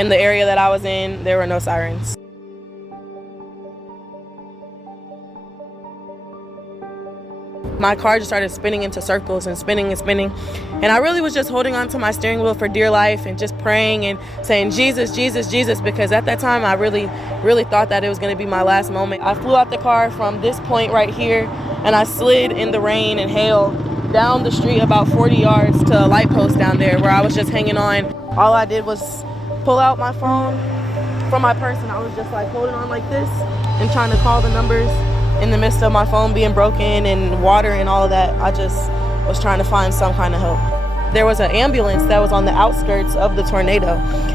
in the area that I was in, there were no sirens. My car just started spinning into circles and spinning and spinning. And I really was just holding on to my steering wheel for dear life and just praying and saying, Jesus, Jesus, Jesus, because at that time I really thought that it was going to be my last moment. I flew out the car from this point right here, and I slid in the rain and hail down the street about 40 yards to a light post down there where I was just hanging on. All I did was pull out my phone from my purse, and I was just like holding on like this and trying to call the numbers. In the midst of my phone being broken and water and all of that, I just was trying to find some kind of help. There was an ambulance that was on the outskirts of the tornado,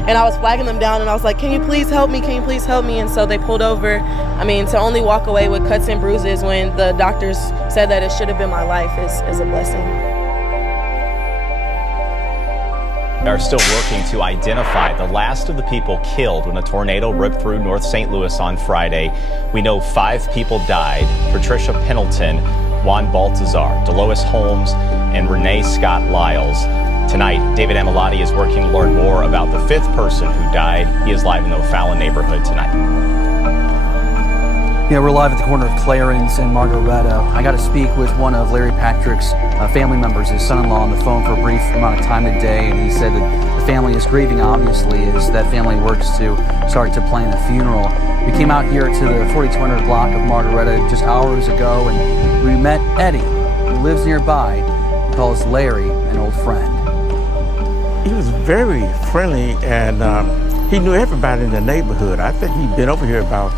and I was flagging them down, and I was like, can you please help me? Can you please help me? And so they pulled over. I mean, to only walk away with cuts and bruises when the doctors said that it should have been my life is a blessing. Are still working to identify the last of the people killed when a tornado ripped through North St. Louis on Friday. We know 5 people died: Patricia Pendleton, Juan Baltazar, Delois Holmes, and Renee Scott Lyles. Tonight, David Amilati is working to learn more about the 5th person who died. He is live in the O'Fallon neighborhood tonight. Yeah, we're live at the corner of Clarence and Margaretta. I got to speak with one of Larry Patrick's family members, his son-in-law, on the phone for a brief amount of time today, and he said that the family is grieving, obviously, as that family works to start to plan a funeral. We came out here to the 4200 block of Margaretta just hours ago, and we met Eddie, who lives nearby. He calls Larry an old friend. He was very friendly, and he knew everybody in the neighborhood. I think he'd been over here about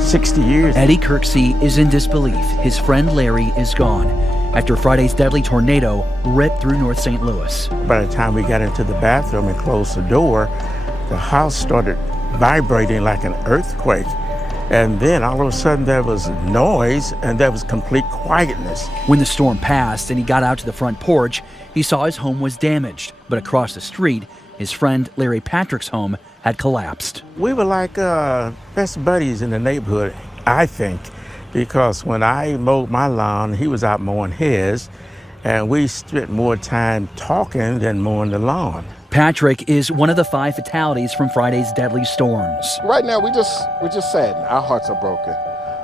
60 years. Eddie Kirksey is in disbelief. His friend Larry is gone after Friday's deadly tornado ripped through North St. Louis. By the time we got into the bathroom and closed the door, the house started vibrating like an earthquake. And then all of a sudden there was noise and there was complete quietness. When the storm passed and he got out to the front porch, he saw his home was damaged. But across the street, his friend Larry Patrick's home had collapsed. We were like best buddies in the neighborhood, I think, because when I mowed my lawn, he was out mowing his, and we spent more time talking than mowing the lawn. Patrick is one of the 5 fatalities from Friday's deadly storms. Right now, we're just saddened. Our hearts are broken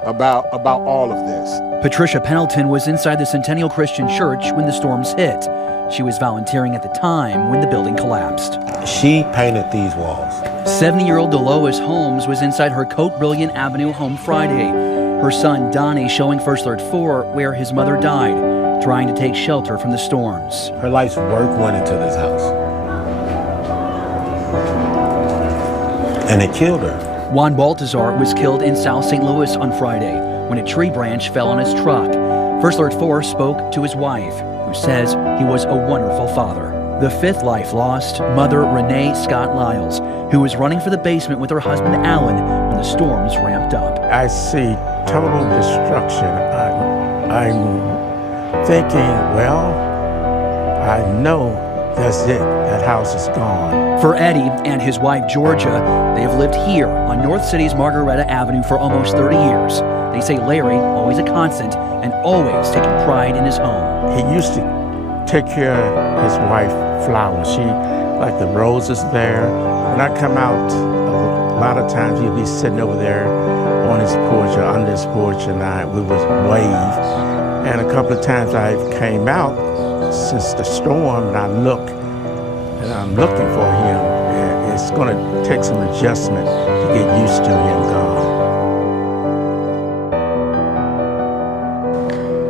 about all of this. Patricia Pendleton was inside the Centennial Christian Church when the storms hit. She was volunteering at the time when the building collapsed. She painted these walls. 70-year-old Delois Holmes was inside her Cote Brilliant Avenue home Friday. Her son Donnie showing First Alert 4 where his mother died, trying to take shelter from the storms. Her life's work went into this house. And it killed her. Juan Baltazar was killed in South St. Louis on Friday when a tree branch fell on his truck. First Alert 4 spoke to his wife, who says he was a wonderful father. The 5th life lost, mother Renee Scott Lyles, who was running for the basement with her husband Alan when the storms ramped up. I see total destruction. I'm thinking, well, I know that's it. That house is gone. For Eddie and his wife Georgia, they have lived here on North City's Margaretta Avenue for almost 30 years. They say Larry, always a constant and always taking pride in his home. He used to take care of his wife, Flower. She, like the roses there. When I come out, a lot of times he'd be sitting over there on his porch or under his porch, and we would wave. And a couple of times I came out since the storm, and I look, and I'm looking for him. It's going to take some adjustment to get used to him gone.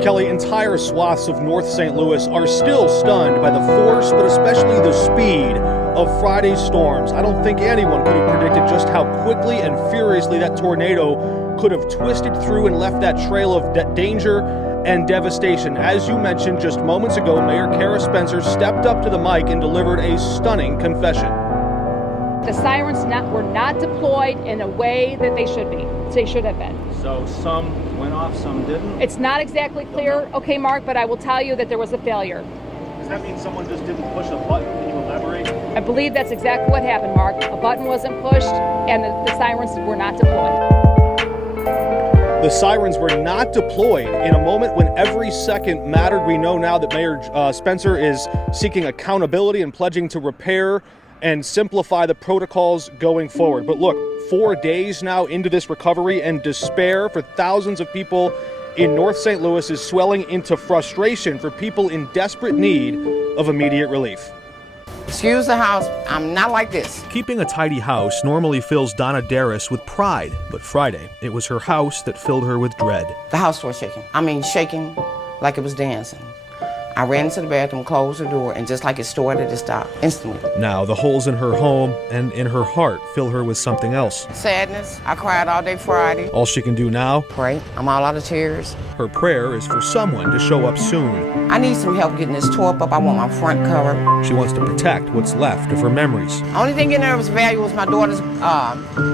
Kelly, entire swaths of North St. Louis are still stunned by the force, but especially the speed of Friday's storms. I don't think anyone could have predicted just how quickly and furiously that tornado could have twisted through and left that trail of danger and devastation. As you mentioned just moments ago, Mayor Kara Spencer stepped up to the mic and delivered a stunning confession. The sirens were not deployed in a way that they should have been. So some went off, some didn't? It's not exactly clear, okay, Mark, but I will tell you that there was a failure. Does that mean someone just didn't push a button? Can you elaborate? I believe that's exactly what happened, Mark. A button wasn't pushed, and the sirens were not deployed. The sirens were not deployed in a moment when every second mattered. We know now that Mayor Spencer is seeking accountability and pledging to repair and simplify the protocols going forward. But look, 4 days now into this recovery, and despair for thousands of people in North St. Louis is swelling into frustration for people in desperate need of immediate relief. Excuse the house, I'm not like this. Keeping a tidy house normally fills Donna Darris with pride, but Friday, it was her house that filled her with dread. The house was shaking. I mean, shaking like it was dancing. I ran into the bathroom, closed the door, and just like it started, it stopped instantly. Now, the holes in her home and in her heart fill her with something else. Sadness. I cried all day Friday. All she can do now? Pray. I'm all out of tears. Her prayer is for someone to show up soon. I need some help getting this tore up. I want my front covered. She wants to protect what's left of her memories. Only thing in there was value was my daughter's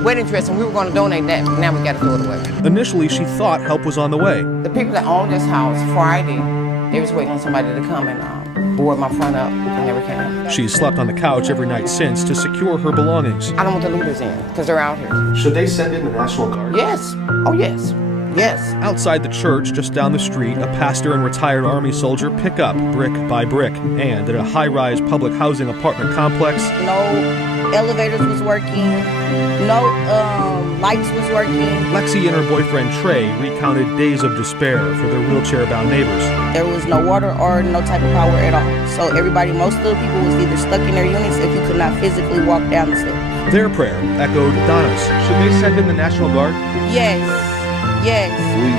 wedding dress, and we were going to donate that. Now we got to throw it away. Initially, she thought help was on the way. The people that own this house, Friday, they was waiting on somebody to come and board my front up. They never came. She's slept on the couch every night since to secure her belongings. I don't want the looters in, because they're out here. Should they send in the National Guard? Yes. Oh, yes. Yes. Outside the church, just down the street, a pastor and retired Army soldier pick up brick by brick. And at a high-rise public housing apartment complex, no elevators was working, no lights was working. Lexi and her boyfriend Trey recounted days of despair for their wheelchair-bound neighbors. There was no water or no type of power at all. So everybody, most of the people was either stuck in their units if you could not physically walk down the stairs. Their prayer echoed Donna's. Should they send in the National Guard? Yes. Yes.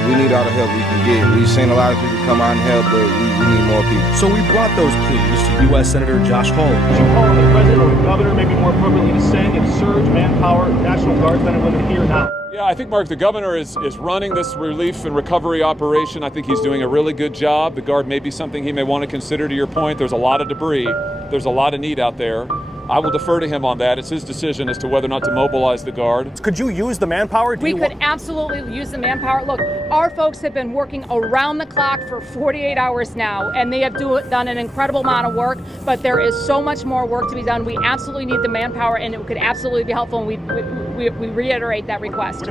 We need all the help we can get. We've seen a lot of people come out and help, but we need more people. So we brought those pleas to U.S. Senator Josh Hawley. Would you call on the president or the governor maybe more appropriately to send and surge manpower, National Guardsmen and women here now? Yeah, I think, Mark, the governor is running this relief and recovery operation. I think he's doing a really good job. The Guard may be something he may want to consider. To your point, there's a lot of debris. There's a lot of need out there. I will defer to him on that. It's his decision as to whether or not to mobilize the Guard. Could you use the manpower? We could absolutely use the manpower. Look, our folks have been working around the clock for 48 hours now, and they have done an incredible amount of work, but there is so much more work to be done. We absolutely need the manpower, and it could absolutely be helpful, and we reiterate that request.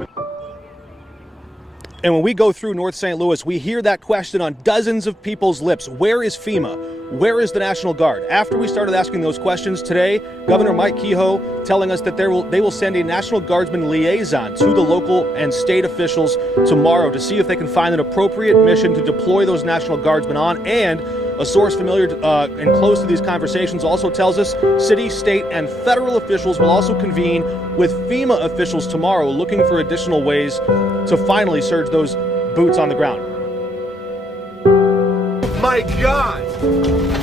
And when we go through North St. Louis, we hear that question on dozens of people's lips. Where is FEMA? Where is the National Guard? After we started asking those questions today, Governor Mike Kehoe telling us that they will send a National Guardsman liaison to the local and state officials tomorrow to see if they can find an appropriate mission to deploy those National Guardsmen on. And a source familiar and close to these conversations also tells us city, state, and federal officials will also convene with FEMA officials tomorrow looking for additional ways to finally surge those boots on the ground. My God!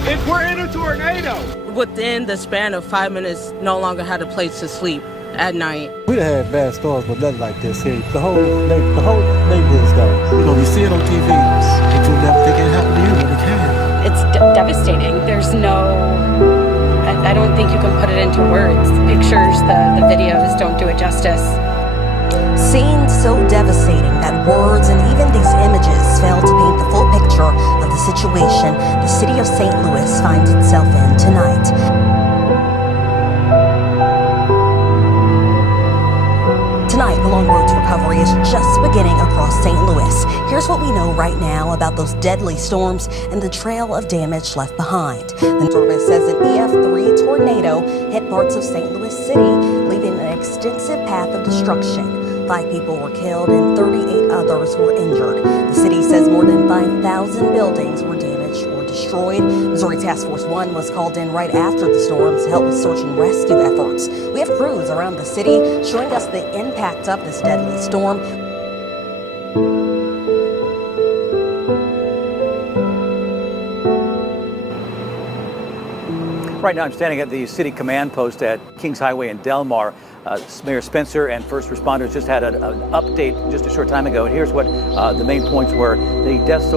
If we're in a tornado! Within the span of 5 minutes, no longer had a place to sleep at night. We done had bad storms, but nothing like this here. The whole neighborhood's gone. You know, you see it on TV, but you'll never think it happened to you, but it can. It's devastating. There's I don't think you can put it into words. The pictures, the videos don't do it justice. Scenes so devastating that words and even these images fail to paint the full picture of the situation the city of St. Louis finds itself in tonight. Tonight, the long road to recovery is just beginning across St. Louis. Here's what we know right now about those deadly storms and the trail of damage left behind. The service says an EF3 tornado hit parts of St. Louis City, leaving an extensive path of destruction. 5 people were killed and 38 others were injured. The city says more than 5,000 buildings were damaged or destroyed. Missouri Task Force 1 was called in right after the storms to help with search and rescue efforts. We have crews around the city showing us the impact of this deadly storm. Right now I'm standing at the city command post at Kings Highway in Delmar. Mayor Spencer and first responders just had an update just a short time ago, and here's what the main points were. The death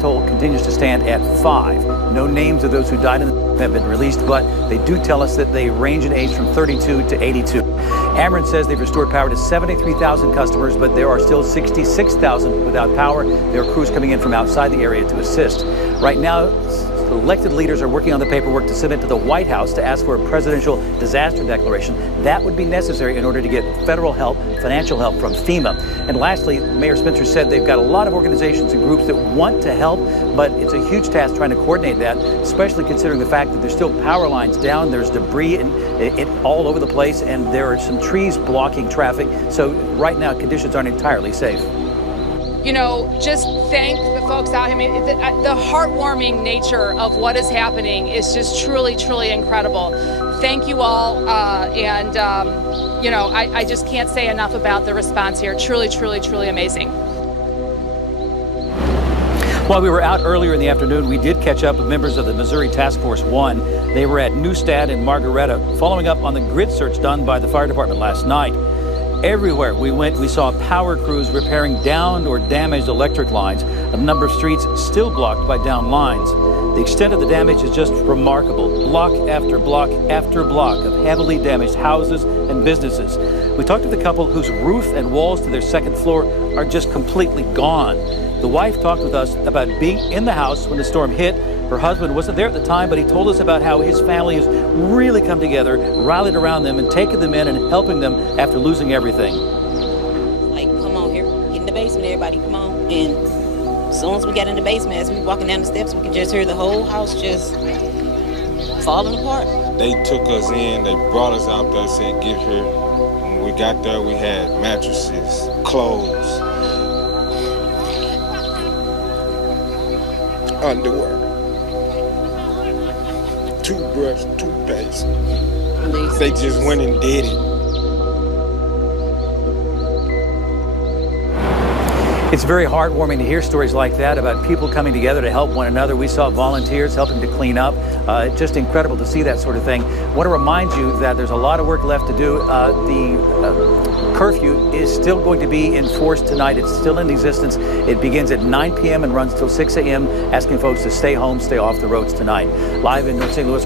toll continues to stand at 5. No names of those who died have been released, but they do tell us that they range in age from 32 to 82. Ameren says they've restored power to 73,000 customers, but there are still 66,000 without power. There are crews coming in from outside the area to assist. Right now, elected leaders are working on the paperwork to submit to the White House to ask for a presidential disaster declaration. That would be necessary in order to get federal help, financial help from FEMA. And lastly, Mayor Spencer said they've got a lot of organizations and groups that want to help, but it's a huge task trying to coordinate that, especially considering the fact that there's still power lines down, there's debris all over the place, and there are some trees blocking traffic. So right now, conditions aren't entirely safe. You know, just thank the folks out here. I mean, the heartwarming nature of what is happening is just truly, truly incredible. Thank you all, you know, I just can't say enough about the response here. Truly, truly, truly amazing. While we were out earlier in the afternoon, we did catch up with members of the Missouri Task Force 1. They were at Neustadt and Margaretta, following up on the grid search done by the fire department last night. Everywhere we went, we saw power crews repairing downed or damaged electric lines. A number of streets still blocked by downed lines. The extent of the damage is just remarkable. Block after block after block of heavily damaged houses and businesses. We talked to the couple whose roof and walls to their second floor are just completely gone. The wife talked with us about being in the house when the storm hit. Her husband wasn't there at the time, but he told us about how his family has really come together, rallied around them, and taken them in and helping them after losing everything. Like, come on here, get in the basement, everybody, come on. And as soon as we got in the basement, as we were walking down the steps, we could just hear the whole house just falling apart. They took us in, they brought us out there, said, get here. When we got there, we had mattresses, clothes, underwear, toothbrush, toothpaste. They just went and did it. It's very heartwarming to hear stories like that about people coming together to help one another. We saw volunteers helping to clean up. Just incredible to see that sort of thing. I want to remind you that there's a lot of work left to do. The curfew is still going to be enforced tonight. It's still in existence. It begins at 9 p.m. and runs till 6 a.m., asking folks to stay home, stay off the roads tonight. Live in North St. Louis.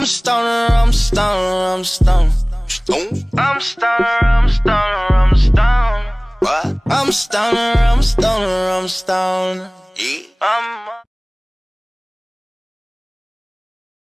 I'm stoner, I'm stoner, I'm stoner. I'm stoner, I'm stoner, I'm stoner. What? I'm stoner, I'm stoner, I'm stoner. I'm